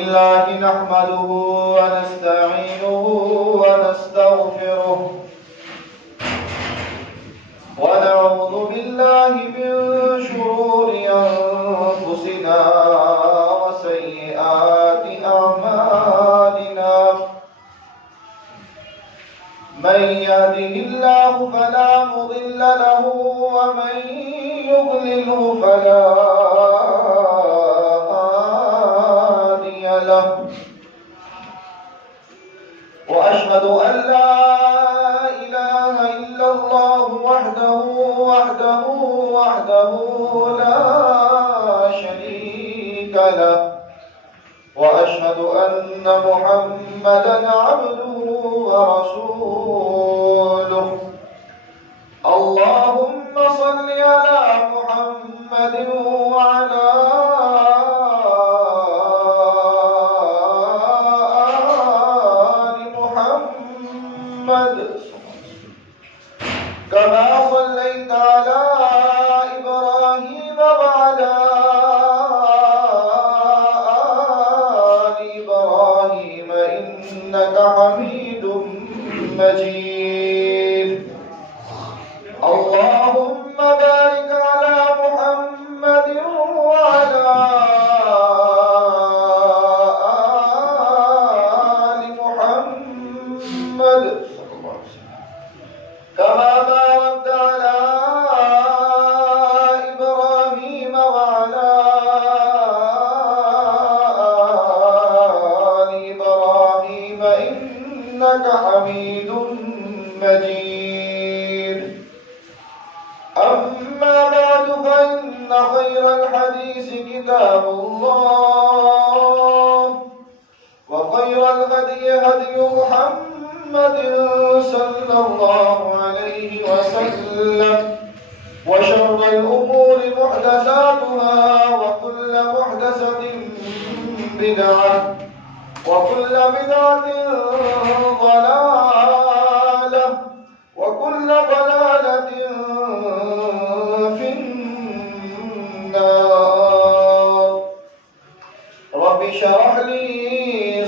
الله نحمده ونستعينه ونستغفره ونعوذ بالله من شرور أنفسنا وسيئات أعمالنا من يهده الله فلا مضل له ومن يضلله فلا له وأشهد أن لا إله إلا الله وحده لا شريك له وأشهد أن محمدا عبده ورسوله اللهم صل على محمد وعلى كما صليت على إبراهيم وعلى آل إبراهيم إنك حميد مجيد اللهم بارك على محمد وعلى آل محمد كما باركت على إبراهيم وعلى آل إبراهيم إنك حميد مجيد أما بعد فإن خير الحديث كتاب الله وخير الهدي هدي محمد صلى الله عليه وسلم وشر الأمور محدثاتها وكل محدثة بدعة وكل بدعة ضلالة وكل ضلالة في النار رب اشرح لي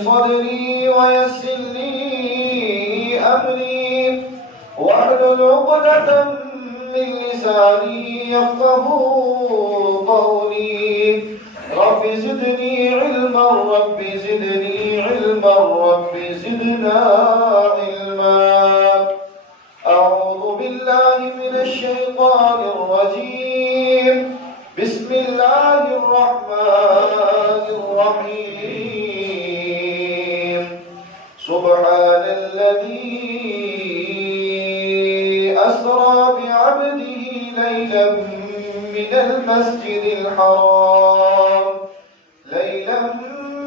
صدري ويسر لي أمري واحلل عقدة من لساني يفقهوا قولي رب زدني علما رب زدني علما رب زدنا علما أعوذ بالله من الشيطان الرجيم بسم الله الرحمن الرحيم سبحان الذي أسرى بعبده ليلا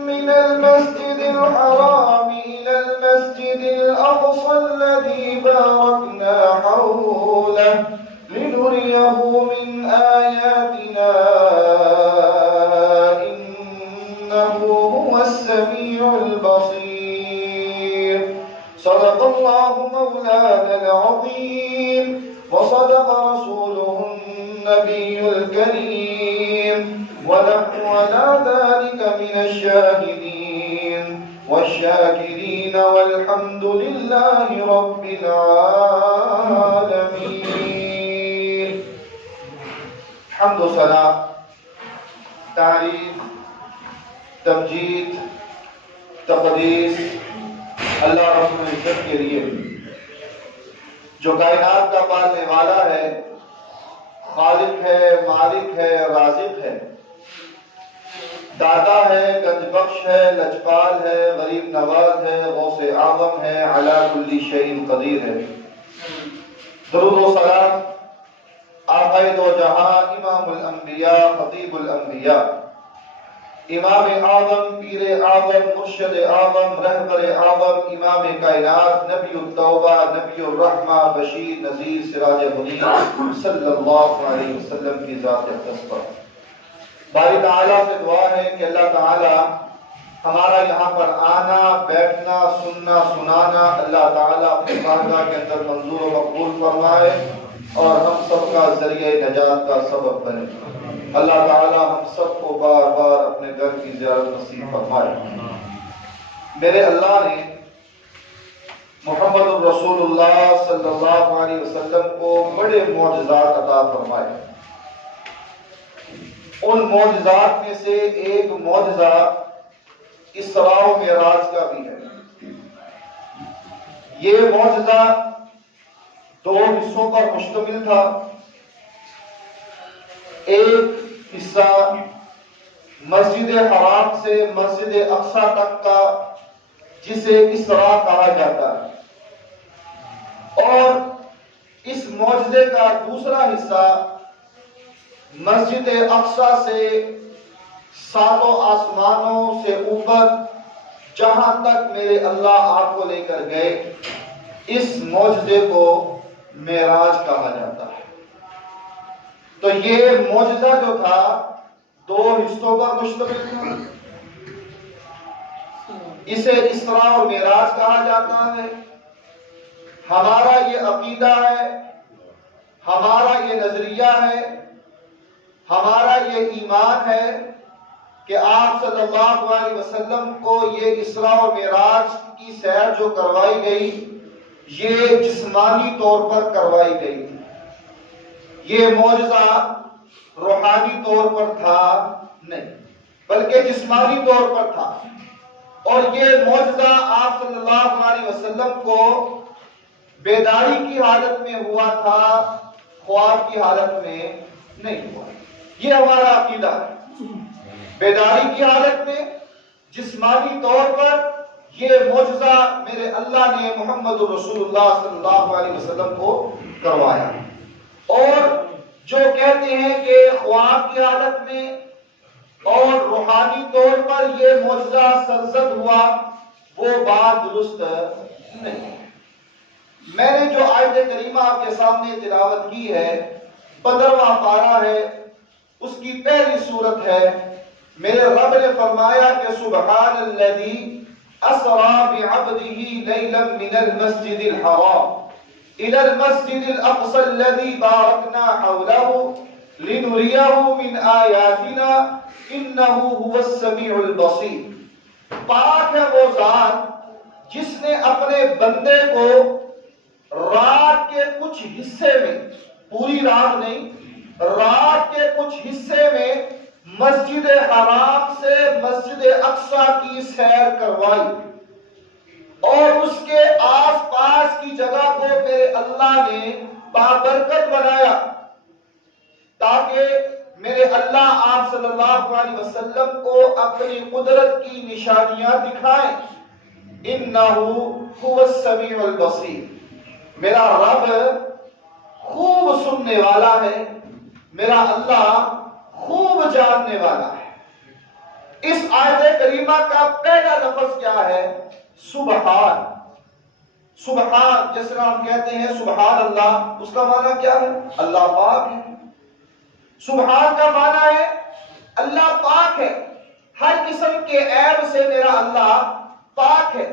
من المسجد الحرام إلى المسجد الأقصى الذي باركنا حوله لنريه من آياتنا إنه هو السميع البصير صدق الله مولانا العظيم وصدق رسوله النبي الكريم ونحن على ذلك من الشاهدين والشاكرين والحمد لله رب العالمين حمد و ثنا تعریف تمجید تقدیس اللہ رب العزت کے لیے جو کائنات کا پالنے والا ہے خالق ہے مالک ہے رازق ہے داتا ہے گنج بخش ہے لجپال ہے غریب نواز ہے غوث اعظم ہے علی کل شیء قدیر ہے درود و سلام آقائے دو جہاں امام الانبیاء خطیب الانبیاء امام اعظم پیر اعظم مرشد اعظم رہبر اعظم امام کائنات نبی التوبہ نبی الرحمہ بشیر نذیر سراج منیر صلی اللہ علیہ وسلم کی ذات اقدس پر باری تعالیٰ سے دعا ہے کہ اللہ تعالیٰ ہمارا یہاں پر آنا بیٹھنا سننا سنانا اللہ تعالیٰ اپنی بارگاہ کے اندر منظور و مقبول فرمائے اور ہم سب کا ذریعہ نجات کا سبب بنے اللہ تعالی ہم سب کو بار بار اپنے گھر کی زیارت نصیب فرمائے۔ میرے اللہ نے محمد رسول اللہ صلی اللہ علیہ وسلم کو بڑے معجزات عطا فرمائے۔ ان معجزات میں سے ایک معجزہ اسراء و معراج کا بھی ہے۔ یہ معجزہ 2 حصوں پر مشتمل تھا۔ ایک حصہ مسجد حرام سے مسجد اقصی تک کا، جسے اسراء کہا جاتا ہے، اور اس معجزے کا دوسرا حصہ مسجد اقصی سے 7 آسمانوں سے اوپر جہاں تک میرے اللہ آپ کو لے کر گئے، اس معجزے کو معراج کہا جاتا ہے۔ تو یہ معجزہ جو تھا 2 حصوں پر مشتمل تھا۔ اسے اسراء اور معراج کہا جاتا ہے۔ ہمارا یہ عقیدہ ہے، ہمارا یہ نظریہ ہے، ہمارا یہ ایمان ہے کہ آپ صلی اللہ علیہ وسلم کو یہ اسراء و معراج کی سیر جو کروائی گئی، یہ جسمانی طور پر کروائی گئی تھی۔ یہ معجزہ روحانی طور پر تھا نہیں، بلکہ جسمانی طور پر تھا، اور یہ معجزہ آپ صلی اللہ علیہ وسلم کو بیداری کی حالت میں ہوا تھا، خواب کی حالت میں نہیں ہوا۔ یہ ہمارا عقیدہ ہے۔ بیداری کی حالت میں جسمانی طور پر یہ معجزہ میرے اللہ نے محمد رسول اللہ صلی اللہ علیہ وسلم کو کروایا۔ اور جو کہتے ہیں کہ خواب کی حالت میں اور روحانی طور پر یہ معجزہ سرزد ہوا، وہ بات درست نہیں۔ میں نے جو آیت کریمہ آپ کے سامنے تلاوت کی ہے، 15واں پارہ ہے، اس کی پہلی سورت ہے۔ میرے رب نے فرمایا کہ سبحان الذی اسری بعبدہ لیلا من المسجد الحرام الى المسجد الاقصى الذي باركنا حوله لنريه من آیاتنا انه هو السمیع البصیر۔ پاک ہے وہ ذات جس نے اپنے بندے کو رات کے کچھ حصے میں، پوری رات نہیں، رات کے کچھ حصے میں مسجد حرام سے مسجد اقصی کی سیر کروائی، اور اس کے آس پاس کی جگہ کو میرے اللہ نے بابرکت بنایا، تاکہ میرے اللہ آپ صلی اللہ علیہ وسلم کو اپنی قدرت کی نشانیاں دکھائیں۔ انہ هو السمیع البصیر۔ میرا رب خوب سننے والا ہے، میرا اللہ خوب جاننے والا ہے۔ اس آیت کریمہ کا پہلا لفظ کیا ہے؟ سبحان۔ سبحان جس طرح ہم کہتے ہیں سبحان اللہ، اس کا معنی کیا ہے؟ اللہ پاک ہے۔ سبحان کا معنی ہے اللہ پاک ہے، ہر قسم کے عیب سے میرا اللہ پاک ہے۔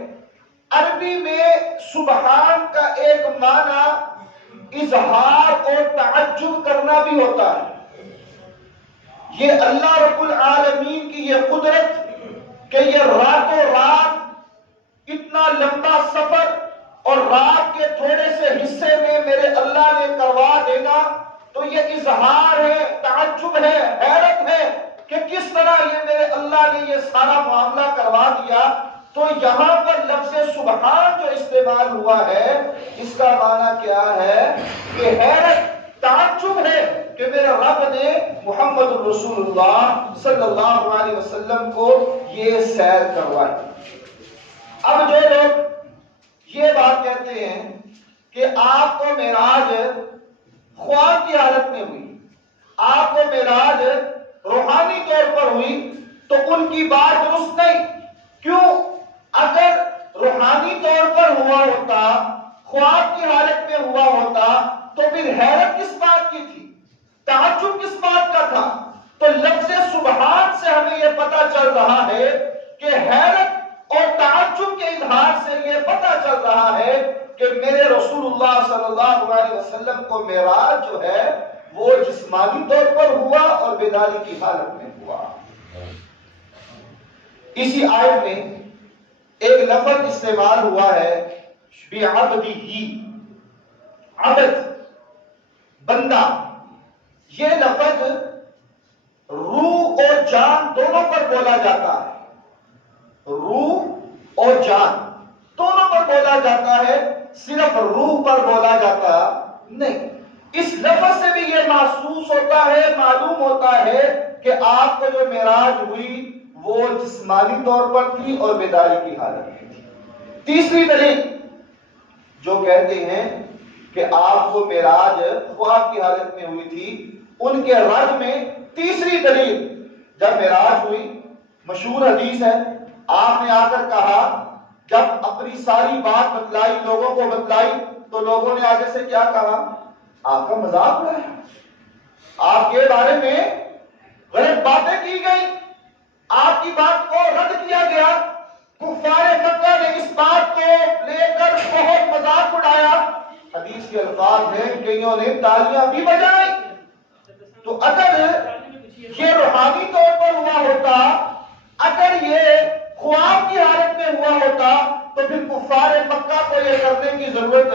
عربی میں سبحان کا ایک معنی اظہار اور تعجب کرنا بھی ہوتا ہے۔ یہ اللہ رب العالمین کی یہ قدرت کہ یہ راتوں رات اتنا لمبا سفر اور رات کے تھوڑے سے حصے میں میرے اللہ نے کروا دینا، تو یہ اظہار ہے، تعجب ہے، حیرت ہے کہ کس طرح یہ میرے اللہ نے یہ سارا معاملہ کروا دیا۔ تو یہاں پر لفظ سبحان جو استعمال ہوا ہے، اس کا معنی کیا ہے؟ کہ حیرت، تعجب ہے کہ میرے رب نے محمد رسول اللہ صلی اللہ علیہ وسلم کو یہ سیر کروائی۔ اب جو لوگ یہ بات کہتے ہیں کہ آپ کو معراج خواب کی حالت میں ہوئی، آپ کو معراج روحانی طور پر ہوئی، تو ان کی بات درست نہیں۔ کیوں؟ اگر روحانی طور پر ہوا ہوتا، خواب کی حالت میں ہوا ہوتا، تو پھر حیرت کس بات کی تھی؟ تعجب کس بات کا تھا؟ تو لفظ سبحان سے ہمیں یہ پتہ چل رہا ہے کہ حیرت اور تعجب کے اظہار سے یہ پتہ چل رہا ہے کہ میرے رسول اللہ صلی اللہ علیہ وسلم کو معراج جو ہے وہ جسمانی طور پر ہوا اور بیداری کی حالت میں ہوا۔ اسی آیت میں ایک لفظ استعمال ہوا ہے بعبدہ، عبد بندہ۔ یہ لفظ روح اور جان دونوں پر بولا جاتا ہے، روح اور جان دونوں پر بولا جاتا ہے، صرف روح پر بولا جاتا نہیں۔ اس لفظ سے بھی یہ محسوس ہوتا ہے، معلوم ہوتا ہے کہ آپ کو جو معراج ہوئی وہ جسمانی طور پر تھی اور بیداری کی حالت میں تھی۔ تیسری دلیل جو کہتے ہیں کہ آپ کو معراج خواب کی حالت میں ہوئی تھی، ان کے رد میں تیسری دلیل، جب معراج ہوئی، مشہور حدیث ہے، آپ نے آ کر کہا، جب اپنی ساری بات بتلائی، لوگوں کو بتلائی، تو لوگوں نے آگے سے کیا کہا؟ آپ کا مذاق اڑایا، آپ کے بارے میں غلط باتیں کی گئی، آپ کی بات کو رد کیا گیا۔ کفار مکہ نے اس بات کو لے کر بہت مذاق اڑایا۔ حدیث کے الفاظ ہیں، کئیوں نے تالیاں بھی بجائی۔ تو اگر یہ روحانی طور پر ہوا ہوتا، اگر یہ خواب کی حالت میں ہوا ہوتا، تو پھر کفار مکہ کو یہ کرنے کی ضرورت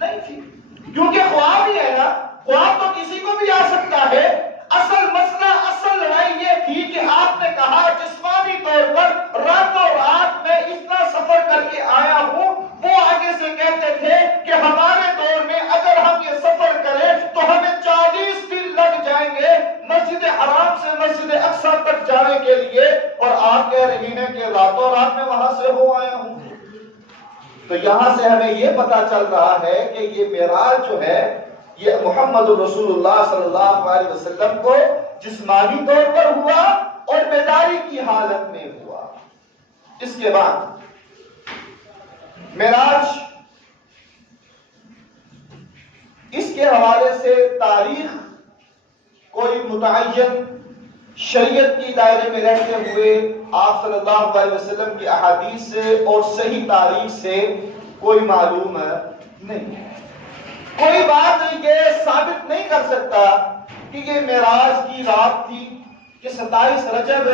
نہیں تھی، کیونکہ خواب ہی ہے نا، خواب تو کسی کو بھی آ سکتا ہے۔ اصل مسئلہ، اصل لڑائی یہ تھی کہ آپ نے کہا جسمانی طور پر راتوں رات میں اتنا سفر کر کے آیا ہوں۔ وہ آگے سے کہتے تھے کہ ہمارے دور میں اگر ہم یہ سفر کریں تو ہمیں 40 دن لگ جائیں گے مسجد حرام سے مسجد اقصی تک جانے کے لیے، اور آپ کہہ رہی ہیں کہ راتوں رات میں وہاں سے ہو آیا ہوں۔ تو یہاں سے ہمیں یہ پتا چل رہا ہے کہ یہ معراج جو ہے یہ محمد رسول اللہ صلی اللہ علیہ وسلم کو جسمانی طور پر ہوا اور بیداری کی حالت میں ہوا۔ اس کے بعد معراج، اس کے حوالے سے تاریخ کوئی متعین شریعت کی دائرے میں رہتے ہوئے آپ صلی اللہ علیہ وسلم کی احادیث سے اور صحیح تاریخ سے کوئی معلوم نہیں ہے۔ کوئی بات یہ ثابت نہیں کر سکتا کہ یہ معراج کی رات تھی کہ 27 رجب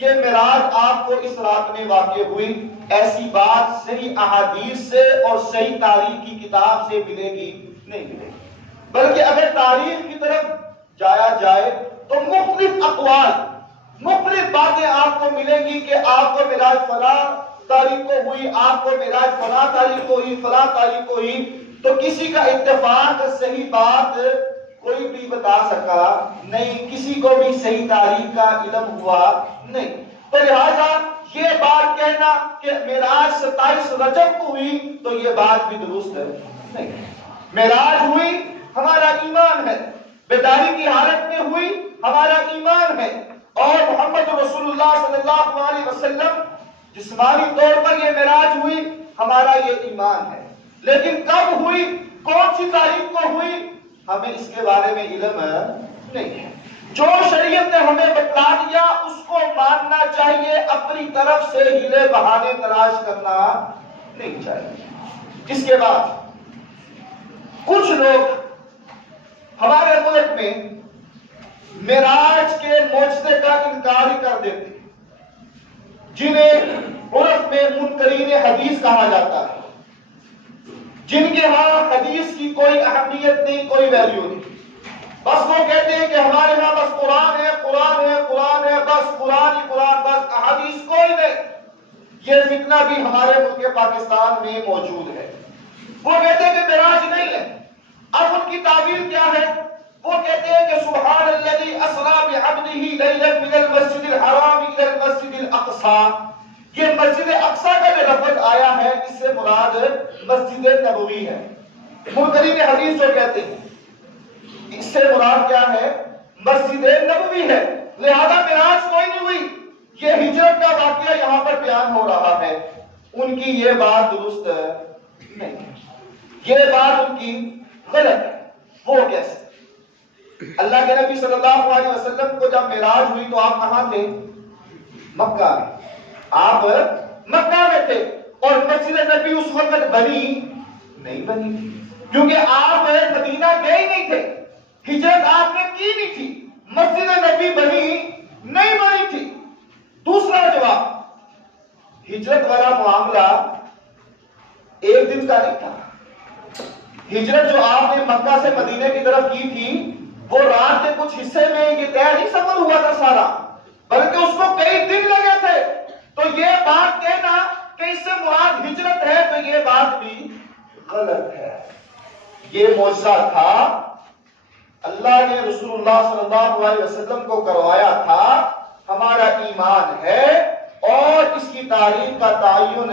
یہ معراج آپ کو اس رات میں واقع ہوئی، ایسی بات صحیح احادیث سے اور صحیح تاریخ کی کتاب سے ملے گی نہیں ملے گی۔ بلکہ اگر تاریخ کی طرف جایا جائے تو مختلف اقوال، مختلف باتیں آپ کو ملیں گی کہ آپ کو معراج فلاں تاریخ کو ہوئی، آپ کو معراج فلاں تاریخ کو ہوئی، فلاں تاریخ کو ہوئی۔ تو کسی کا اتفاق صحیح بات کوئی بھی بتا سکا نہیں، کسی کو بھی صحیح تاریخ کا علم ہوا نہیں۔ تو لہذا یہ بات کہنا کہ معراج 27 رجب کو ہوئی تو یہ بات بھی درست نہیں۔ معراج ہوئی، ہمارا ایمان ہے، بیداری کی حالت میں ہوئی، ہمارا ایمان ہے، اور محمد رسول اللہ صلی اللہ علیہ وسلم جسمانی طور پر یہ معراج ہوئی، ہمارا یہ ایمان ہے۔ لیکن کب ہوئی، کون سی تاریخ کو ہوئی، ہمیں اس کے بارے میں علم نہیں ہے۔ جو شریعت نے ہمیں بتلا دیا اس کو ماننا چاہیے، اپنی طرف سے ہیلے بہانے تلاش کرنا نہیں چاہیے۔ اس کے بعد کچھ لوگ ہمارے ملک میں معراج کے معجزے کا انکار ہی کر دیتے ہیں، جنہیں عرف میں منکرین حدیث کہا جاتا ہے، جن کے ہاں حدیث کی کوئی اہمیت نہیں، کوئی ویلیو نہیں۔ بس وہ کہتے ہیں کہ ہمارے ہاں بس قرآن ہے، قرآن ہے، قرآن ہے، بس قرآن ہی قرآن، بس احادیث کوئی نہیں۔ یہ فتنہ بھی ہمارے ملک پاکستان میں موجود ہے۔ وہ کہتے ہیں کہ معراج نہیں ہے۔ اب ان کی تعبیر کیا ہے؟ وہ کہتے ہیں کہ سبحان الذی اسری بعبدہ لیلا من المسجد الحرام الی المسجد الاقصی۔ یہ مسجد اقصی کا جو لفظ آیا ہے اس سے مراد مسجد نبوی ہے۔ منکرین حدیث جو کہتے ہیں اس سے مراد کیا ہے؟ مسجد نبوی ہے۔ لہذا معراج کوئی نہیں ہوئی، یہ ہجرت کا واقعہ یہاں پر بیان ہو رہا ہے۔ ان کی یہ بات درست نہیں، یہ بات ان کی غلط ہے۔ وہ کیسے؟ اللہ کے نبی صلی اللہ علیہ وسلم کو جب معراج ہوئی تو آپ کہاں تھے؟ مکہ میں۔ آپ مکہ میں تھے، اور مسجد نبی اس وقت بنی نہیں بنی تھی، کیونکہ آپ مدینہ گئے ہی نہیں تھے۔ ہجرت آپ نے کی نہیں تھی، مسجد نبی بنی نہیں بنی تھی۔ دوسرا جواب، ہجرت والا معاملہ ایک دن کا نہیں تھا۔ ہجرت جو آپ نے مکہ سے مدینے کی طرف کی تھی، وہ رات کے کچھ حصے میں یہ طے نہیں سفر ہوا تھا سارا، بلکہ اس کو کئی دن لگے تھے۔ تو یہ بات کہنا کہ اس سے مراد ہجرت ہے تو یہ بات بھی غلط ہے۔ یہ معجزہ تھا، اللہ نے رسول اللہ صلی اللہ علیہ وسلم کو کروایا تھا، ہمارا ایمان ہے، اور اس کی تاریخ کا تعین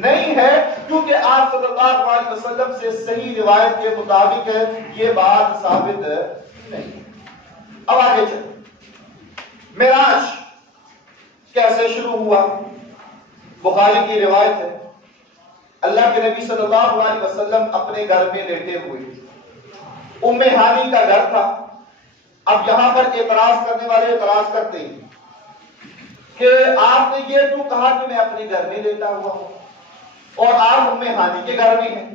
نہیں ہے، کیونکہ آپ صلی اللہ علیہ وسلم سے صحیح روایت کے مطابق یہ بات ثابت نہیں۔ اب آگے چلیں، معراج کیسے شروع ہوا؟ بخاری کی روایت ہے، اللہ کے نبی صلی اللہ علیہ وسلم اپنے گھر میں لیٹے ہوئے، ام ہانی کا گھر تھا۔ اب یہاں پر اعتراض کرنے والے اعتراض کرتے ہیں کہ آپ نے یہ کیوں کہا کہ میں اپنے گھر میں لیٹا ہوا ہوں اور آپ ام ہانی کے گھر میں ہیں؟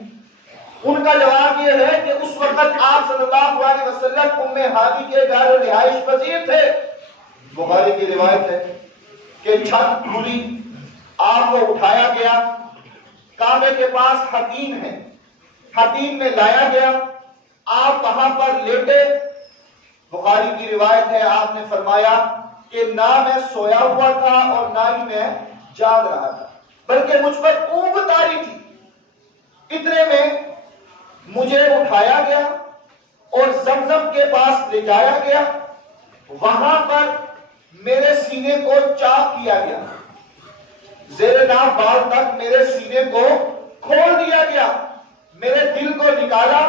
ان کا جواب یہ ہے کہ اس وقت آپ صلی اللہ علیہ وسلم ام ہانی کے گھر رہائش پذیر تھے۔ بخاری کی روایت ہے کہ چھت کھلی، آپ کو اٹھایا گیا، کعبے کے پاس حتیم ہے، حتیم میں لایا گیا، آپ وہاں پر لیٹے۔ بخاری کی روایت ہے آپ نے فرمایا کہ نہ میں سویا ہوا تھا اور نہ ہی میں جاگ رہا تھا، بلکہ مجھ پر اونگ طاری تھی۔ اتنے میں مجھے اٹھایا گیا اور زمزم کے پاس لے جایا گیا، وہاں پر میرے سینے کو چاک کیا گیا، زیر ناف بال تک میرے سینے کو کھول دیا گیا، میرے دل کو نکالا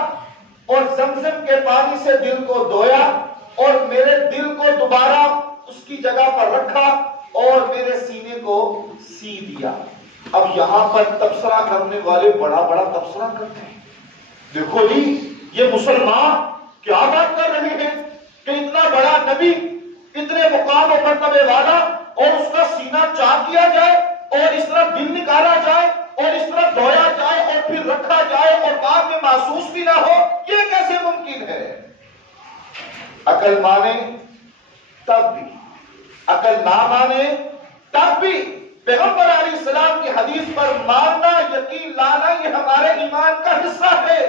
اور زمزم کے پانی سے دل کو دھویا اور میرے دل کو دوبارہ اس کی جگہ پر رکھا اور میرے سینے کو سی دیا۔ اب یہاں پر تبصرہ کرنے والے بڑا بڑا تبصرہ کرتے ہیں، دیکھو جی یہ مسلمان کیا بات کر رہے ہیں کہ اتنا بڑا نبی، اتنے مقام و مرتبے والا، اور اس کا سینہ چاک کیا جائے اور اس طرح دل نکالا جائے اور اس طرح دھویا جائے اور پھر رکھا جائے اور بعد میں محسوس بھی نہ ہو، یہ کیسے ممکن ہے؟ عقل مانے تب بھی، عقل نہ مانے تب بھی پیغمبر علیہ السلام کی حدیث پر ماننا، یقین لانا، یہ ہمارے ایمان کا حصہ ہے۔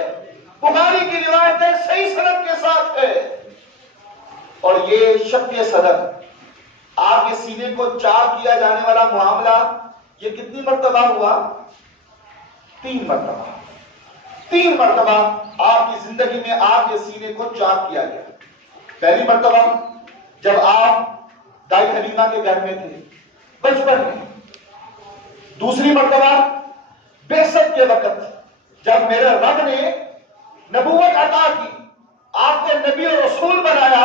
بخاری کی روایت ہے، صحیح سند کے ساتھ ہے۔ اور یہ شق صدر، آپ کے سینے کو چاک کیا جانے والا معاملہ، یہ کتنی مرتبہ ہوا؟ 3 مرتبہ۔ 3 مرتبہ آپ کی زندگی میں آپ کے سینے کو چاک کیا گیا۔ پہلی مرتبہ جب آپ دائی حلیمہ کے گھر میں تھے بچپن میں، دوسری مرتبہ بعثت کے وقت جب میرے رب نے نبوت عطا کی، آپ کو نبی اور رسول بنایا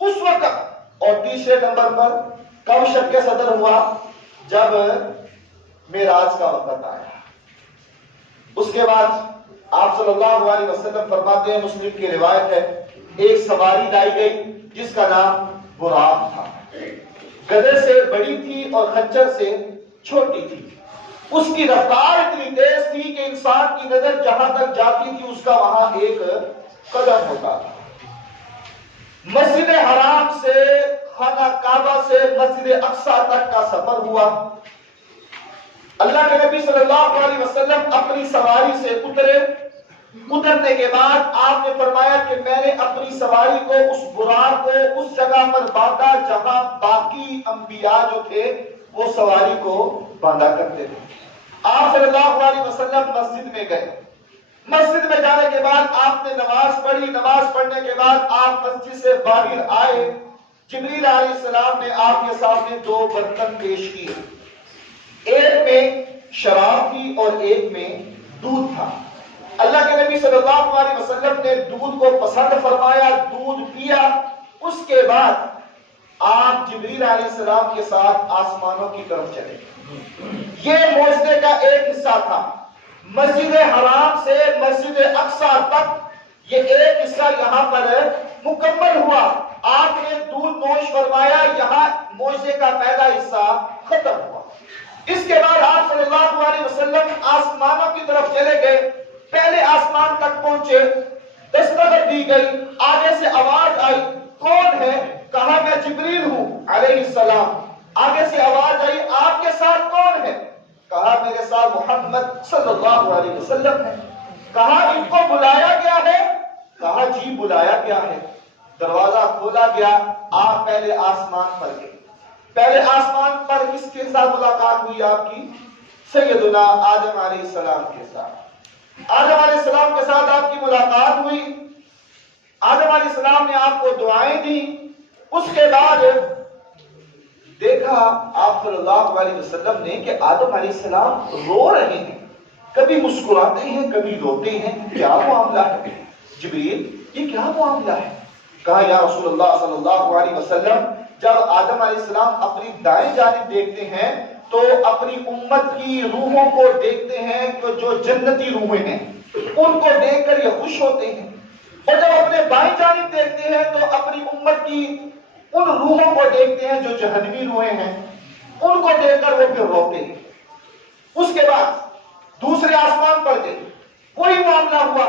اس وقت، اور تیسرے نمبر پر کب شق صدر ہوا؟ جب معراج کا وقت آیا۔ اس کے بعد آپ صلی اللہ علیہ وسلم فرماتے ہیں، مسلم کی روایت ہے، ایک سواری لائی گئی جس کا نام براق تھا، گدھے سے بڑی تھی اور خچر سے چھوٹی تھی، اس کی رفتار اتنی تیز تھی کہ انسان کی نظر جہاں تک جاتی تھی اس کا وہاں ایک قدم ہوتا تھا۔ مسجد حرام سے، خانہ کعبہ سے مسجد اقصی تک کا سفر ہوا۔ اللہ کے نبی صلی اللہ علیہ وسلم اپنی سواری سے اترے، اترنے کے بعد آپ نے فرمایا کہ میں نے اپنی سواری کو، اس براق کو اس جگہ پر باندھا جہاں باقی انبیاء جو تھے وہ سواری کو باندھا کرتے تھے۔ آپ صلی اللہ علیہ وسلم مسجد میں گئے، مسجد میں جانے کے بعد آپ نے نماز پڑھی، نماز پڑھنے کے بعد آپ مسجد سے باہر آئے، جبریل علیہ السلام نے آپ کے سامنے 2 برتن پیش کیے، ایک میں شراب تھی اور ایک میں دودھ تھا۔ اللہ کے نبی صلی اللہ علیہ وسلم نے دودھ کو پسند فرمایا، دودھ پیا، اس کے بعد آپ جبریل علیہ السلام کے ساتھ آسمانوں کی طرف چلے۔ یہ معجزے کا ایک حصہ تھا۔ مسجد حرام سے مسجد اقصی تک یہ ایک حصہ یہاں پر مکمل ہوا، آپ نے دودھ نوش فرمایا، یہاں معجزے کا پہلا حصہ ختم ہوا۔ اس کے بعد آپ صلی اللہ علیہ وسلم آسمانوں کی طرف چلے گئے، پہلے آسمان تک پہنچے، دستخط دی گئی، آگے سے آواز آئی، کون ہے؟ کہا میں جبریل ہوں علیہ السلام۔ آگے سے آواز آئی، آپ کے ساتھ کون ہے؟ کہا میرے ساتھ محمد صلی اللہ علیہ وسلم ہے۔ کہا ان کو بلایا گیا ہے؟ کہا جی بلایا گیا ہے۔ دروازہ کھولا گیا، آپ پہلے آسمان پر گئے۔ پہلے آسمان پر کس کے ساتھ ملاقات ہوئی آپ کی؟ سیدنا آدم علیہ السلام کے ساتھ۔ آدم علیہ السلام کے ساتھ آپ کی ملاقات ہوئی، آدم علیہ السلام نے آپ کو دعائیں دی۔ اس کے بعد دیکھا آپ صلی اللہ علیہ وسلم نے کہ آدم علیہ السلام رو رہے ہیں، کبھی مسکراتے ہیں کبھی روتے ہیں، کیا معاملہ ہے؟ جبریل یہ کیا معاملہ ہے؟ کہا یا رسول اللہ صلی اللہ علیہ وسلم، جب آدم علیہ السلام اپنی دائیں جانب دیکھتے ہیں تو اپنی امت کی روحوں کو دیکھتے ہیں کہ جو جنتی روحیں ہیں ان کو دیکھ کر یہ خوش ہوتے ہیں، اور جب اپنے بائیں جانب دیکھتے ہیں تو اپنی امت کی ان روحوں کو دیکھتے ہیں جو جہنمی روحیں ہیں، ان کو دیکھ کر وہ پھر روتے ہیں۔ اس کے بعد دوسرے آسمان پر گئے، وہی معاملہ ہوا،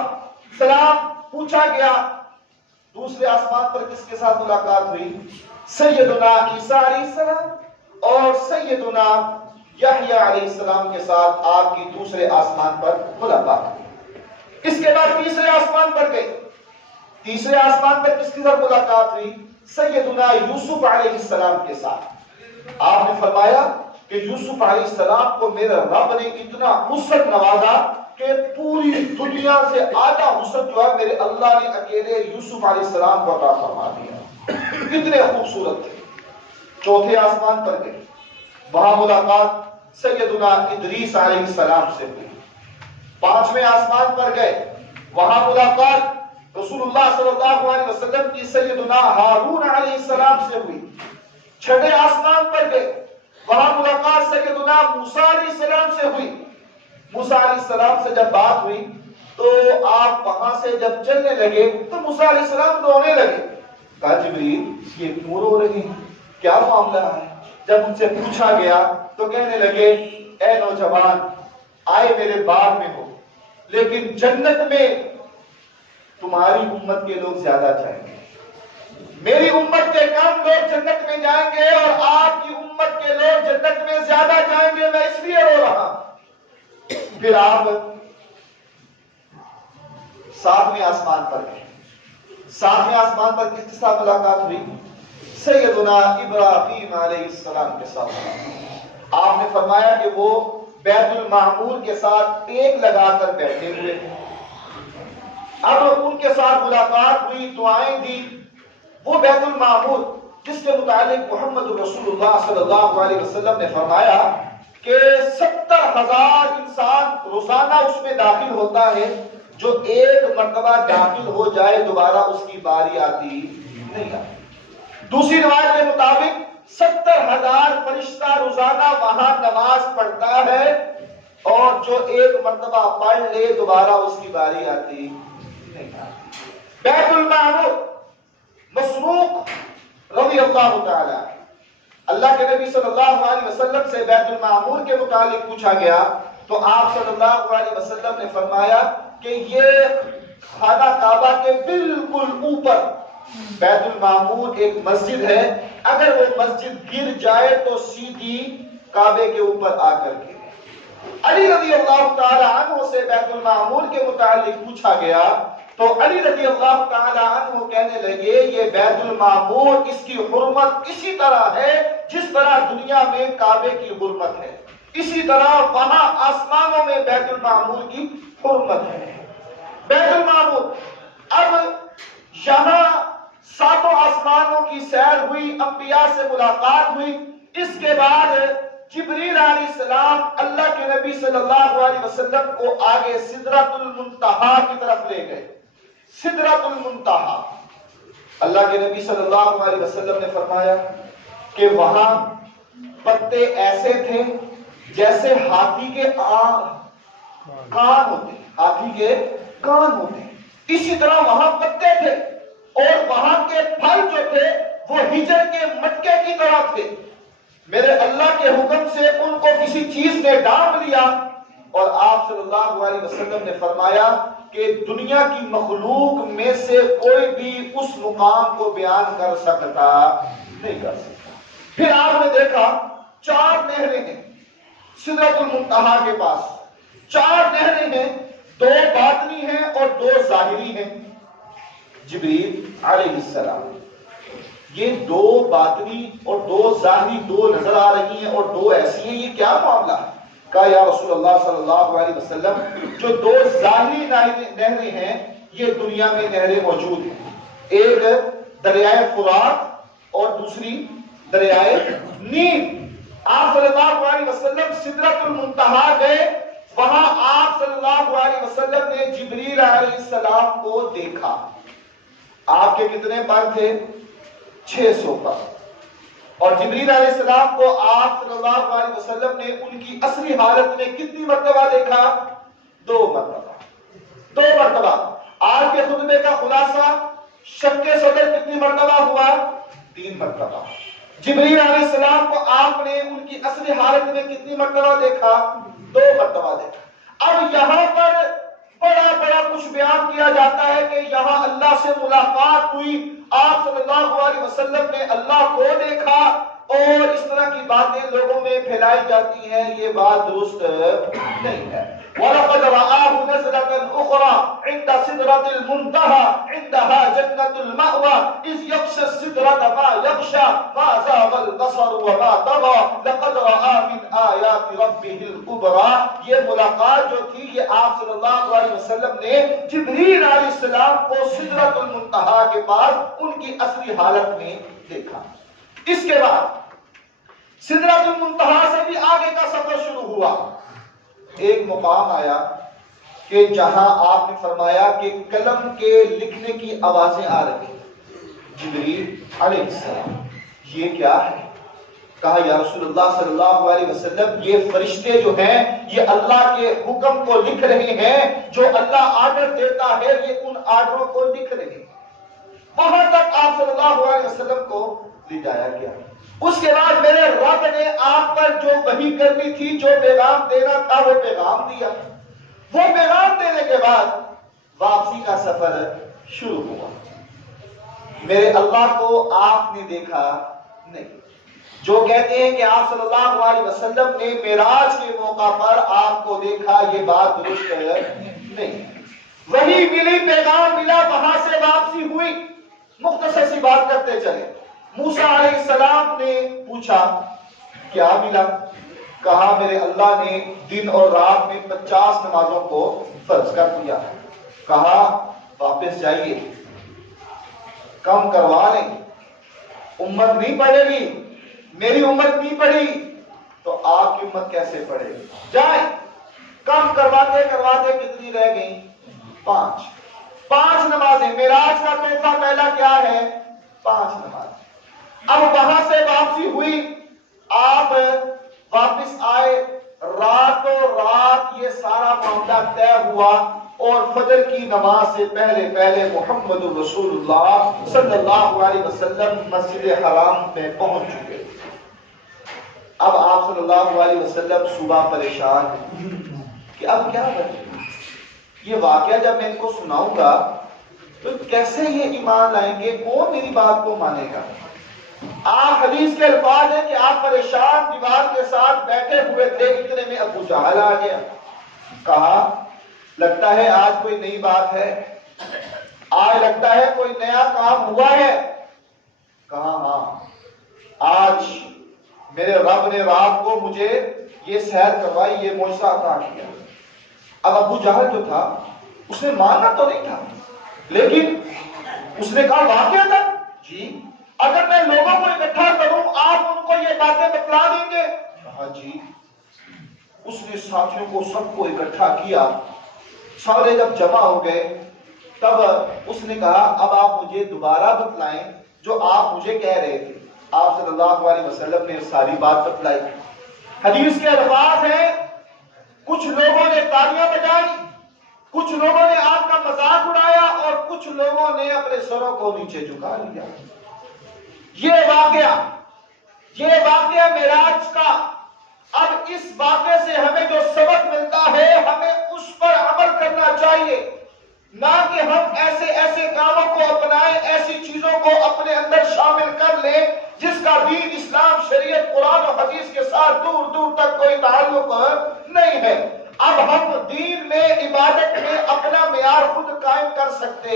سلام پوچھا گیا۔ دوسرے آسمان پر کس کے ساتھ ملاقات ہوئی؟ سیدنا عیسیٰ علیہ السلام اور سیدنا یحییٰ علیہ السلام کے ساتھ آپ کی دوسرے آسمان پر ملاقات ہوئی۔ اس کے بعد تیسرے آسمان پر گئے، تیسرے آسمان پر کس کے ساتھ ملاقات ہوئی؟ سیدنا یوسف علیہ السلام کے ساتھ۔ آپ نے فرمایا کہ یوسف علیہ السلام کو میرے رب نے اتنا حسن نوازا کہ پوری دنیا سے آدھا حسن جو ہے میرے اللہ نے اکیلے یوسف علیہ السلام کو عطا فرما دیا، اتنے خوبصورت تھے۔ چوتھے آسمان پر گئے، وہاں ملاقات سیدنا ادریس علیہ السلام سے ہوئی۔ پانچویں آسمان پر گئے، وہاں ملاقات رسول اللہ صلی اللہ علیہ وسلم کی سیدنا ہارون علیہ السلام سے ہوئی۔ چھٹے آسمان پر گئے، وہاں ملاقات سیدنا موسیٰ علیہ السلام سے ہوئی۔ موسیٰ علیہ السلام سے جب بات ہوئی تو آپ وہاں سے جب چلنے لگے تو موسیٰ علیہ السلام رونے لگے۔ کہا جبریل یہ کیوں رو رہے ہیں، کیا معاملہ ہے؟ جب ان سے پوچھا گیا تو کہنے لگے اے نوجوان، آئے میرے باغ میں ہو لیکن جنت میں تمہاری امت کے لوگ زیادہ جائیں گے، میری امت کے کم لوگ جنت میں جائیں گے اور آپ کی امت کے لوگ جنت میں زیادہ جائیں گے، میں اس لیے رو رہا ہوں۔ پھر آپ ساتویں آسمان پر گئے، ساتویں آسمان پر کس کے ساتھ ملاقات ہوئی؟ سیدنا ابراہیم علیہ السلام کے ساتھ۔ آپ نے فرمایا کہ وہ بیت المعمور کے ساتھ ٹیک لگا کر بیٹھے ہوئے ہیں۔ اب ان کے ساتھ ملاقات ہوئی، دعائیں دی۔ وہ بیت المعمور جس کے متعلق محمد رسول اللہ صلی اللہ علیہ وسلم نے فرمایا کہ 70,000 انسان روزانہ اس میں داخل ہوتا ہے، جو ایک مرتبہ داخل ہو جائے دوبارہ اس کی باری آتی نہیں آتی۔ دوسری روایت کے مطابق 70,000 فرشتہ روزانہ وہاں نماز پڑھتا ہے اور جو ایک مرتبہ پڑھ لے دوبارہ اس کی باری آتی نہیں آتی۔ بیت المعمور مسروق رضی اللہ تعالی، اللہ کے نبی صلی اللہ علیہ وسلم سے بیت المعمور کے متعلق پوچھا گیا تو آپ صلی اللہ علیہ وسلم نے فرمایا کہ یہ خانہ کعبہ کے بالکل اوپر بیت المعمور ایک مسجد ہے، اگر وہ مسجد گر جائے تو سیدھی کعبے کے اوپر آ کر گرے۔ علی رضی اللہ تعالی عنہ سے بیت المعمور کے متعلق پوچھا گیا تو علی رضی اللہ تعالی عنہ کہنے لگے یہ بیت المعمور اس کی حرمت اسی طرح ہے جس طرح دنیا میں کعبے کی حرمت ہے، اسی طرح وہاں آسمانوں میں بیت المعمور کی حرمت ہے۔ بیت المعمور، اب یہاں ساتوں آسمانوں کی سیر ہوئی، انبیاء سے ملاقات ہوئی۔ اس کے بعد جبریل علیہ السلام اللہ کے نبی صلی اللہ علیہ وسلم کو آگے سدرۃ المنتہا کی طرف لے گئے۔ سدرۃ المنتہا، اللہ کے نبی صلی اللہ علیہ وسلم نے فرمایا کہ وہاں پتے ایسے تھے جیسے ہاتھی کے کان ہوتے، ہاتھی کے کان ہوتے، اسی طرح وہاں پتے تھے اور وہاں کے پھل جو تھے وہ ہجر کے مٹکے کی طرح تھے۔ میرے اللہ کے حکم سے ان کو کسی چیز نے ڈانپ لیا اور آپ صلی اللہ علیہ وسلم نے فرمایا کہ دنیا کی مخلوق میں سے کوئی بھی اس مقام کو بیان کر سکتا نہیں کر سکتا۔ پھر آپ نے دیکھا 4 نہریں ہیں سدرۃ المنتہا کے پاس، 4 نہریں ہیں، 2 باطنی ہیں اور 2 ظاہری ہیں۔ جبریل علیہ السلام، یہ 2 باطنی اور 2 ظاہری 2 نظر آ رہی ہیں اور 2 ایسی ہیں، یہ کیا معاملہ ہے؟ کہا یا رسول اللہ صلی اللہ علیہ وسلم، جو 2 ظاہری نہریں ہیں یہ دنیا میں نہریں موجود ہیں، ایک دریائے فرات اور دوسری دریائے نیل۔ آپ صلی اللہ علیہ وسلم سدرۃ المنتہا گئے، وہاں آپ صلی اللہ علیہ وسلم نے جبریل علیہ السلام کو دیکھا۔ آپ کے کتنے پر تھے؟ 600 پر۔ اور جبریل علیہ السلام کو آپ صلی اللہ علیہ وسلم نے ان کی اصلی حالت میں کتنی مرتبہ دیکھا؟ 2 مرتبہ۔ 2 مرتبہ۔ آج کے خطبے کا خلاصہ شق صدر کتنی مرتبہ ہوا؟ 3 مرتبہ۔ جبریل علیہ السلام کو آپ نے ان کی اصلی حالت میں کتنی مرتبہ دیکھا؟ 2 مرتبہ دیکھا۔ اب یہاں پر بڑا کچھ بیان کیا جاتا ہے کہ یہاں اللہ سے ملاقات ہوئی، آپ صلی اللہ علیہ وسلم نے اللہ کو دیکھا، اور اس طرح کی باتیں لوگوں میں پھیلائی جاتی ہیں، یہ بات درست نہیں ہے۔ وَلَقَدْ رَآهُ نَزْلَةً أُخْرَى عِنْدَ سِدْرَةِ الْمُنتَهَى عِنْدَهَا جَنَّةُ الْمَأْوَى إِذْ يَغْشَى السِّدْرَةَ مَا يَغْشَى مَا زَاغَ الْبَصَرُ وَمَا طَغَى لَقَدْ رَآ مِنْ آيَاتِ رَبِّهِ الْكُبْرَى۔ یہ ملاقات جو تھی یہ آپ صلی اللہ علیہ وسلم نے جبریل علیہ السلام کو سدرۃ المنتہا کے پاس ان کی اصلی حالت میں دیکھا۔ اس کے بعد سدرۃ المنتہا سے بھی آگے کا سفر شروع ہوا۔ ایک مقام آیا کہ جہاں آپ نے فرمایا کہ قلم کے لکھنے کی آوازیں آ رہی ہیں۔ جبریل علیہ السلام، یہ کیا ہے؟ کہا یا رسول اللہ صلی اللہ علیہ وسلم، یہ فرشتے جو ہیں یہ اللہ کے حکم کو لکھ رہے ہیں، جو اللہ آرڈر دیتا ہے یہ ان آرڈروں کو لکھ رہے ہیں۔ وہاں تک آپ صلی اللہ علیہ وسلم کو لے جایا گیا۔ اس کے بعد میرے رب نے آپ پر جو وحی کرنی تھی، جو پیغام دینا تھا، وہ پیغام دیا۔ وہ پیغام دینے کے بعد واپسی کا سفر شروع ہوا۔ میرے اللہ کو آپ نے دیکھا نہیں۔ جو کہتے ہیں کہ آپ صلی اللہ علیہ وسلم نے معراج کے موقع پر آپ کو دیکھا، یہ بات درست نہیں۔ وحی ملی، پیغام ملا، وہاں سے واپسی ہوئی۔ مختصر سی بات کرتے چلے۔ موسیٰ علیہ السلام نے پوچھا کیا ملا؟ کہا میرے اللہ نے دن اور رات میں 50 نمازوں کو فرض کر دیا۔ کہا واپس جائیے، کم کروا لیں، امت نہیں پڑھے گی، میری امت نہیں پڑھی تو آپ کی امت کیسے پڑھے گی؟ جائیں۔ کم کرواتے کرواتے کتنی رہ گئیں؟ 5 نمازیں۔ معراج کا تحفہ پہلا کیا ہے؟ 5 نمازیں۔ اب وہاں سے واپسی ہوئی، آپ واپس آئے، راتوں رات یہ سارا معاملہ طے ہوا، اور فجر کی نماز سے پہلے محمد رسول اللہ صلی اللہ علیہ وسلم مسجد حرام میں پہنچ چکے۔ اب آپ صلی اللہ علیہ وسلم صبح پریشان ہیں کہ اب کیا بنے۔ یہ واقعہ جب میں ان کو سناؤں گا تو کیسے یہ ایمان لائیں گے؟ کون میری بات کو مانے گا؟ آپ حدیث کے الفاظ ہیں کہ آپ پریشان دیوار کے ساتھ بیٹھے ہوئے تھے، اتنے میں ابو جہل آ گیا۔ کہا لگتا ہے آج کوئی نئی بات ہے، آج لگتا ہے کوئی نیا کام ہوا ہے۔ کہا ہاں، آج میرے رب نے رات کو مجھے یہ سیر کروائی، یہ معجزہ عطا کیا۔ اب ابو جہل جو تھا اس نے ماننا تو نہیں تھا، لیکن اس نے کہا واقعہ تھا جی، اگر میں لوگوں کو اکٹھا کروں آپ ان کو یہ باتیں بتلا دیں گے؟ کہا جی۔ اس نے ساتھیوں کو سب کو اکٹھا کیا، سارے جب جمع ہو گئے تب اس نے کہا اب آپ مجھے دوبارہ بتلائیں جو آپ مجھے کہہ رہے تھے۔ آپ صلی اللہ علیہ وسلم نے ساری بات بتلائی۔ حدیث کے الفاظ ہیں کچھ لوگوں نے تالیاں بجائی، کچھ لوگوں نے آپ کا مذاق اڑایا، اور کچھ لوگوں نے اپنے سروں کو نیچے جھکا لیا۔ یہ واقعہ معراج کا۔ اب اس واقعے سے ہمیں جو سبق ملتا ہے نہ کہ ہم ایسے ایسے کاموں کو اپنائیں، ایسی چیزوں کو اپنے اندر شامل کر لیں جس کا دین اسلام شریعت قرآن و حدیث کے ساتھ دور دور تک کوئی تعلق نہیں ہے۔ اب ہم دین میں عبادت میں اپنا معیار خود قائم کر سکتے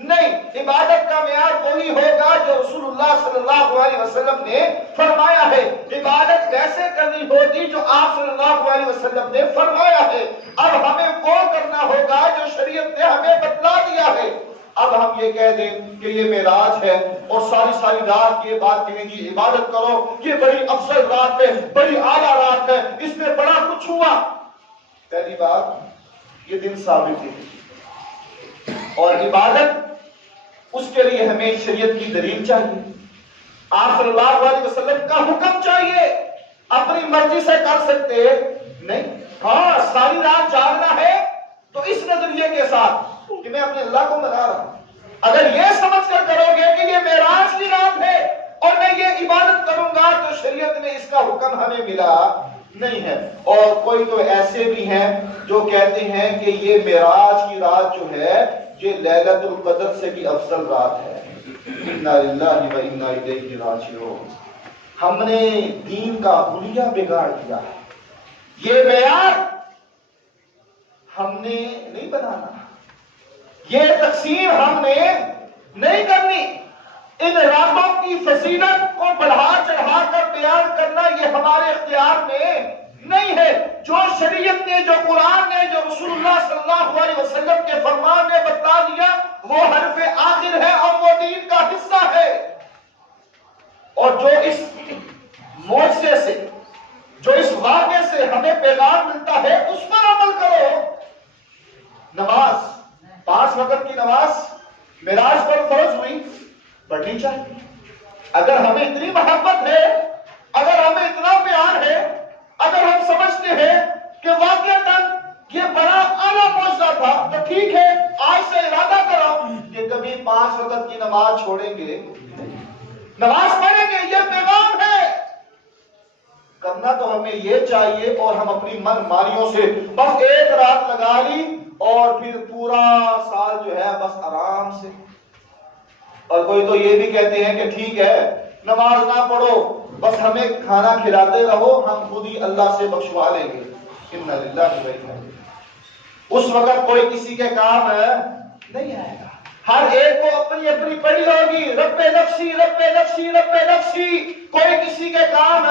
نہیں۔ عبادت کا معیار وہی ہوگا جو رسول اللہ صلی اللہ علیہ وسلم نے فرمایا ہے۔ عبادت ویسے کرنی ہوگی جو آپ صلی اللہ علیہ وسلم نے فرمایا ہے۔ اب ہمیں وہ کرنا ہوگا جو شریعت نے ہمیں بتلا دیا ہے۔ اب ہم یہ کہہ دیں کہ یہ معراج ہے اور ساری رات یہ بات کہیں گی عبادت کرو، یہ بڑی افضل رات ہے، بڑی اعلیٰ رات ہے، اس میں بڑا کچھ ہوا۔ پہلی بات یہ دن ثابت ہے، اور عبادت اس کے لیے ہمیں شریعت کی دلیل چاہیے، آپ صلی اللہ علیہ وسلم کا حکم چاہیے۔ اپنی مرضی سے کر سکتے نہیں۔ ہاں ساری رات جاگنا ہے تو اس نظریے کے ساتھ کہ میں اپنے اللہ کو منا رہا ہوں۔ اگر یہ سمجھ کر کرو گے کہ یہ معراج کی رات ہے اور میں یہ عبادت کروں گا تو شریعت میں اس کا حکم ہمیں ملا نہیں ہے۔ اور کوئی تو ایسے بھی ہیں جو کہتے ہیں کہ یہ معراج کی رات جو ہے یہ لیلۃ القدر سے بھی افضل رات ہے۔ انا للہ و انا الیہ راجعون۔ ہم نے دین کا حلیہ بگاڑ دیا ہے۔ یہ معیار ہم نے نہیں بنانا، یہ تقسیم ہم نے نہیں کرنی۔ ان راتوں کی فضیلت کو بڑھا چڑھا کر بیان کرنا یہ ہمارے اختیار میں نہیں ہے۔ جو شریعت نے، جو قرآن نے، جو رسول اللہ صلی اللہ علیہ وسلم کے فرمان نے بتا دیا وہ حرف آخر ہے اور وہ دین کا حصہ ہے۔ اور جو اس معجزے سے، جو اس واقعے سے ہمیں پیغام ملتا ہے اس پر عمل کرو۔ نماز، 5 وقت کی نماز معراج پر فرض ہوئی، پڑھنی چاہیے۔ اگر ہمیں اتنی محبت ہے، اگر ہمیں اتنا پیار ہے، اگر ہم سمجھتے ہیں کہ واقعتاً یہ بڑا اعلیٰ معجزہ تھا تو ٹھیک ہے، آج سے ارادہ کرو کہ کبھی 5 وقت کی نماز چھوڑیں گے، نماز پڑھیں گے۔ یہ پیغام ہے، کرنا تو ہمیں یہ چاہیے، اور ہم اپنی من مانیوں سے بس ایک رات لگا لی اور پھر پورا سال جو ہے بس آرام سے۔ اور کوئی تو یہ بھی کہتے ہیں کہ ٹھیک ہے نماز نہ پڑھو، بس ہمیں کھانا کھلاتے رہو، ہم خود ہی اللہ سے بخشوا لیں گے۔ انا للہ و انا الیہ۔ اس وقت کوئی کسی کے کام نہیں آئے گا۔ ہر ایک کو اپنی اپنی پڑی ہوگی، رب نفسی رب نفسی رب نفسی، کوئی کسی کے کام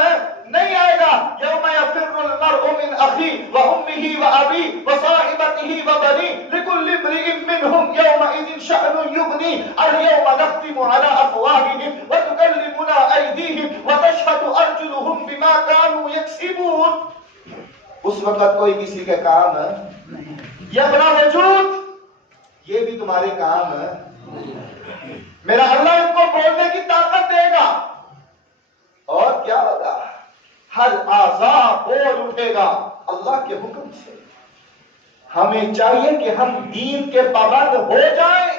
نہیں آئے گا۔ یوم یفر المرء من اخیہ وامہ وابیہ وصاحبتہ وبنیہ لکل امرئ منہم یومئذ شأن یغنیہ الیوم نختم علی افواہہم وتکلمنا ایدیہم وتشہد ارجلہم بما کانوا یکسبون۔ اس وقت کوئی کسی کے کام نہیں۔ یہ بڑا وجود، یہ بھی تمہارے کام میرا اللہ ان کو بولنے کی طاقت دے گا، اور کیا ہوگا؟ ہر اعضاء بول اٹھے گا اللہ کے حکم سے۔ ہمیں چاہیے کہ ہم دین کے پابند ہو جائیں،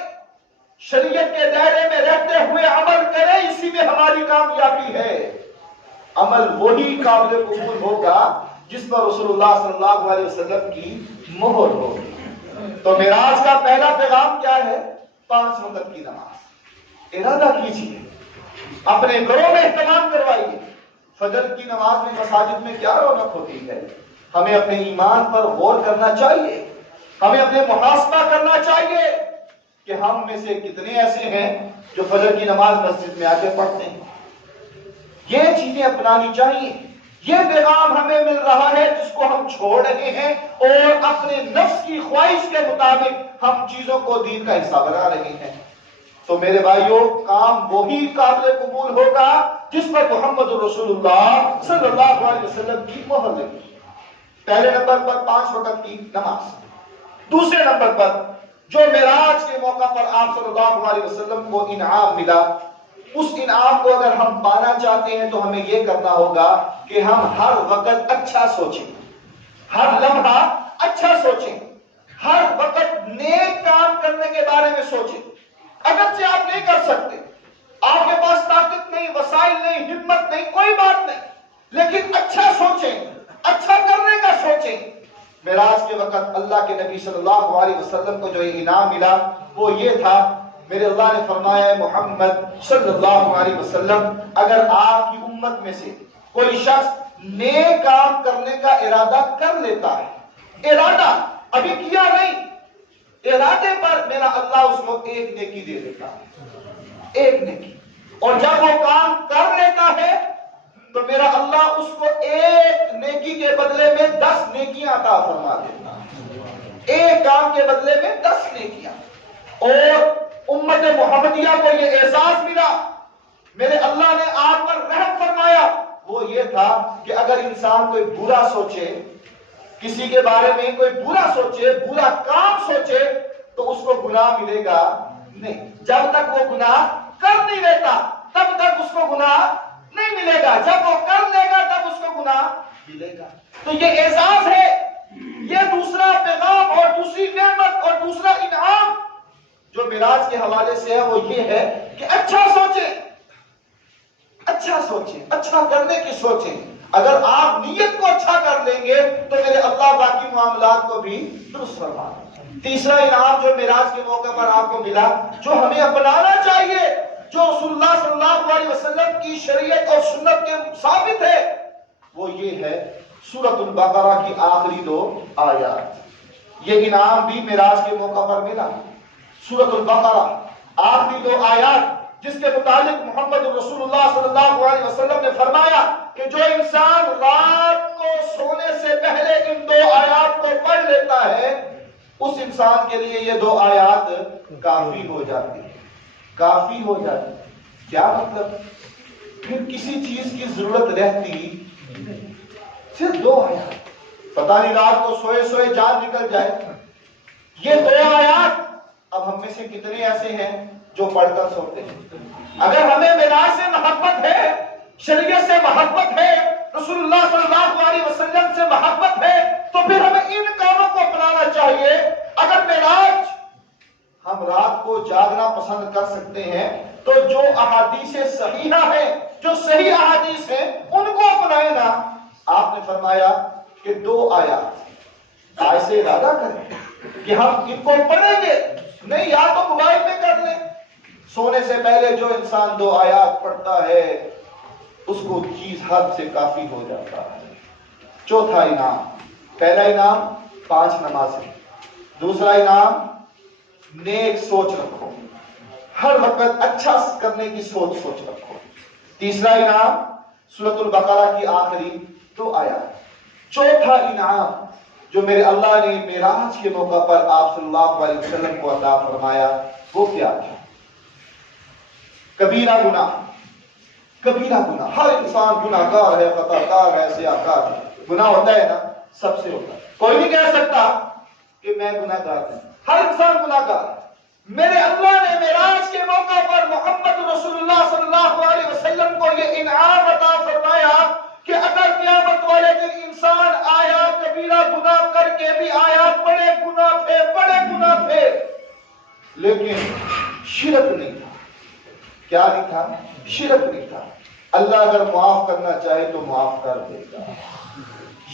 شریعت کے دائرے میں رہتے ہوئے عمل کریں، اسی میں ہماری کامیابی ہے۔ عمل وہی قابل قبول ہوگا جس پر رسول اللہ صلی اللہ علیہ وسلم کی مہر ہوگی۔ تو معراج کا پہلا پیغام کیا ہے؟ 5 وقت کی نماز۔ ارادہ کیجیے، اپنے گھروں میں اہتمام کروائیے۔ فجر کی نماز میں مساجد میں کیا رونق ہوتی ہے۔ ہمیں اپنے ایمان پر غور کرنا چاہیے، ہمیں اپنے محاسبہ کرنا چاہیے کہ ہم میں سے کتنے ایسے ہیں جو فجر کی نماز مسجد میں آ کے پڑھتے ہیں۔ یہ چیزیں اپنانی چاہیے۔ یہ پیغام ہمیں مل رہا ہے جس کو ہم چھوڑ رہے ہیں، اور اپنے نفس کی خواہش کے مطابق ہم چیزوں کو دین کا حصہ بنا رہے ہیں۔ تو میرے بھائیوں، کام وہی قابل قبول ہوگا جس پر محمد رسول اللہ صلی اللہ علیہ وسلم کی مہر لگی۔ پہلے نمبر پر 5 وقت کی نماز۔ دوسرے نمبر پر جو معراج کے موقع پر آپ صلی اللہ علیہ وسلم کو انعام ملا، اس انعام کو اگر ہم پانا چاہتے ہیں تو ہمیں یہ کرنا ہوگا کہ ہم ہر وقت اچھا سوچیں، ہر لمحہ اچھا سوچیں، ہر وقت نیک کام کرنے کے بارے میں سوچیں۔ اگرچہ آپ نہیں کر سکتے، آپ کے پاس طاقت نہیں، وسائل نہیں، ہمت نہیں، کوئی بات نہیں، لیکن اچھا سوچیں، اچھا کرنے کا سوچیں۔ معراج کے وقت اللہ کے نبی صلی اللہ علیہ وسلم کو جو انعام ملا وہ یہ تھا، میرے اللہ نے فرمایا محمد صلی اللہ علیہ وسلم اگر آپ کی امت میں سے کوئی شخص نیک کام کرنے کا ارادہ کر لیتا ہے، ارادہ ابھی کیا نہیں، ارادے پر میرا اللہ اس کو ایک نیکی دے دیتا ہے، ایک نیکی، اور جب وہ کام کر لیتا ہے تو میرا اللہ اس کو ایک نیکی کے بدلے میں 10 نیکیاں عطا فرما دیتا ہے، ایک کام کے بدلے میں 10 نیکیاں۔ اور امت محمدیہ کو یہ احساس ملا، میرے اللہ نے آپ پر رحم فرمایا، وہ یہ تھا کہ اگر انسان کوئی برا سوچے، کسی کے بارے میں کوئی برا سوچے، برا کام سوچے، تو اس کو گناہ ملے گا نہیں، جب تک وہ گناہ کر نہیں لیتا تب تک اس کو گناہ نہیں ملے گا، جب وہ کر لے گا تب اس کو گناہ ملے گا۔ تو یہ احساس ہے، یہ دوسرا پیغام اور دوسری نعمت اور دوسرا انعام جو معراج کے حوالے سے ہے وہ یہ ہے کہ اچھا سوچیں، اچھا سوچیں، اچھا کرنے کی سوچیں۔ اگر آپ نیت کو اچھا کر لیں گے تو میرے اللہ باقی معاملات کو بھی درست فرما دیں۔ تیسرا انعام جو معراج کے موقع پر آپ کو ملا، جو ہمیں اپنانا چاہیے، جو رسول اللہ صلی اللہ علیہ وسلم کی شریعت اور سنت کے ثابت ہے، وہ یہ ہے سورۃ البقرہ کی آخری 2 آیات۔ یہ انعام بھی معراج کے موقع پر ملا۔ سورۃ البقرہ آخری 2 آیات جس کے متعلق محمد رسول اللہ صلی اللہ علیہ وسلم نے فرمایا کہ جو انسان رات کو سونے سے پہلے ان 2 آیات کو پڑھ لیتا ہے، اس انسان کے لیے یہ 2 آیات کافی ہو جاتی ہے، کافی ہو جاتی ہے۔ کیا مطلب؟ پھر کسی چیز کی ضرورت رہتی، صرف 2 آیات، پتہ نہیں رات کو سوئے سوئے جان نکل جائے۔ یہ 2 آیات، اب ہم میں سے کتنے ایسے ہیں جو پڑھ کر سوتے ہیں؟ اگر ہمیں معراج سے محبت ہے، شریعت سے محبت ہے، رسول اللہ صلی اللہ علیہ وسلم سے محبت ہے، تو پھر ہمیں ان کاموں کو اپنانا چاہیے۔ اگر معراج ہم رات کو جاگنا پسند کر سکتے ہیں تو جو احادیث صحیحہ ہیں، جو صحیح احادیث ہیں، ان کو اپنائیں نا۔ آپ نے فرمایا کہ 2 آیات، ایسے ارادہ کریں کہ ہم ان کو پڑھیں گے، نہیں یا تو موبائل میں کر لیں۔ سونے سے پہلے جو انسان 2 آیات پڑھتا ہے اس کو چیز حد سے کافی ہو جاتا ہے۔ چوتھا انعام، پہلا انعام 5 نمازیں، دوسرا انعام نیک سوچ رکھو، ہر وقت اچھا کرنے کی سوچ رکھو۔ تیسرا انعام سورۃ البقرہ کی آخری 2 آیات۔ چوتھا انعام جو میرے اللہ نے معراج کے موقع پر آپ صلی اللہ علیہ وسلم کو عطا فرمایا وہ کیا تھا؟ کبیرہ گناہ، کبیرہ گناہ۔ ہر انسان گناہ گار ہے، خطا کار ہے، سیاہ کار ہے، گناہ ہوتا ہے نا، سب سے ہوتا ہے، کوئی نہیں کہہ سکتا کہ میں گناہ گار ہوں، ہر انسان گناہ گار ہے۔ میرے اللہ نے معراج کے موقع پر محمد رسول اللہ صلی اللہ علیہ وسلم کو یہ انعام عطا فرمایا کہ اگر قیامت والے دن انسان آیا کبیرہ گناہ کر کے بھی آیا، بڑے گناہ تھے لیکن شرک نہیں تھا۔ کیا نہیں تھا؟ شرک نہیں تھا۔ اللہ اگر معاف کرنا چاہے تو معاف کر دے گا۔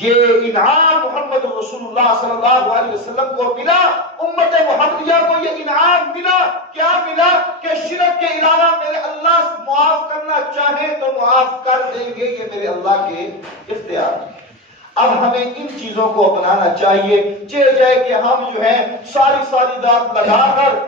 یہ انعام محمد رسول اللہ صلی اللہ علیہ وسلم کو ملا، امت محمدیہ کو یہ انعام ملا۔ کیا ملا؟ کہ شرک کے علاوہ میرے اللہ معاف کرنا چاہے تو معاف کر دیں گے، یہ میرے اللہ کے اختیار ہے۔ اب ہمیں ان چیزوں کو اپنانا چاہیے، جائے کہ ہم جو ہے ساری رات لگا کر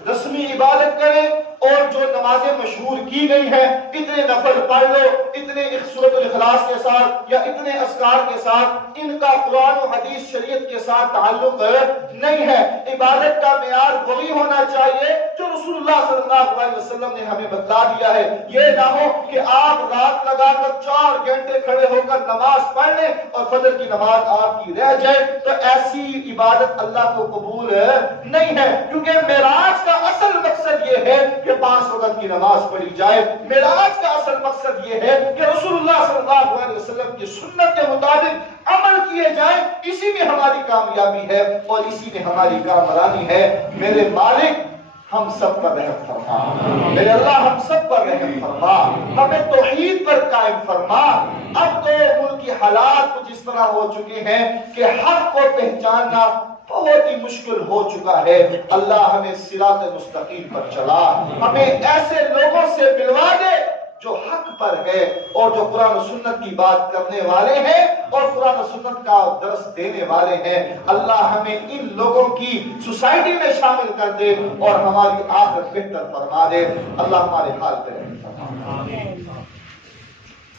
رسمی عبادت کریں، اور جو نمازیں مشہور کی گئی ہیں، اتنے نفل پڑھ لو، اتنے سورۃ الاخلاص کے ساتھ یا اتنے اذکار کے ساتھ، ان کا قرآن و حدیث شریعت کے ساتھ تعلق نہیں ہے۔ عبادت کا معیار وہی ہونا چاہیے جو رسول اللہ صلی اللہ علیہ وسلم نے ہمیں بتلا دیا ہے۔ یہ نہ ہو کہ آپ رات لگا کر 4 گھنٹے کھڑے ہو کر نماز پڑھ لیں اور فجر کی نماز آپ کی رہ جائے، تو ایسی عبادت اللہ کو قبول نہیں ہے، کیونکہ معراج کا اصل مقصد یہ ہے کہ 5 وقت کی نماز پڑھی جائے۔ معراج کا اصل مقصد یہ ہے کہ رسول اللہ صلی اللہ علیہ وسلم کی سنت کے مطابق عمل کیے جائیں، اسی میں ہماری کامیابی ہے اور اسی میں ہماری کامرانی ہے۔ میرے مالک ہم سب پر رحم فرما میرے اللہ، ہم سب پر رحم فرما، ہمیں توحید پر قائم فرما۔ اب تو ملک کی حالات کچھ اس طرح ہو چکے ہیں کہ حق کو پہچاننا بہت ہی مشکل ہو چکا ہے۔ اللہ ہمیں صراط مستقیم پر چلا، ہمیں ایسے لوگوں سے ملوا دے جو حق پر ہے اور جو قرآن و سنت کی بات کرنے والے ہیں اور قرآن و سنت کا درس دینے والے ہیں۔ اللہ ہمیں ان لوگوں کی سوسائٹی میں شامل کر دے اور ہماری آخرت بہتر فرما دے۔ اللہ ہمارے حال پہ رحم فرما۔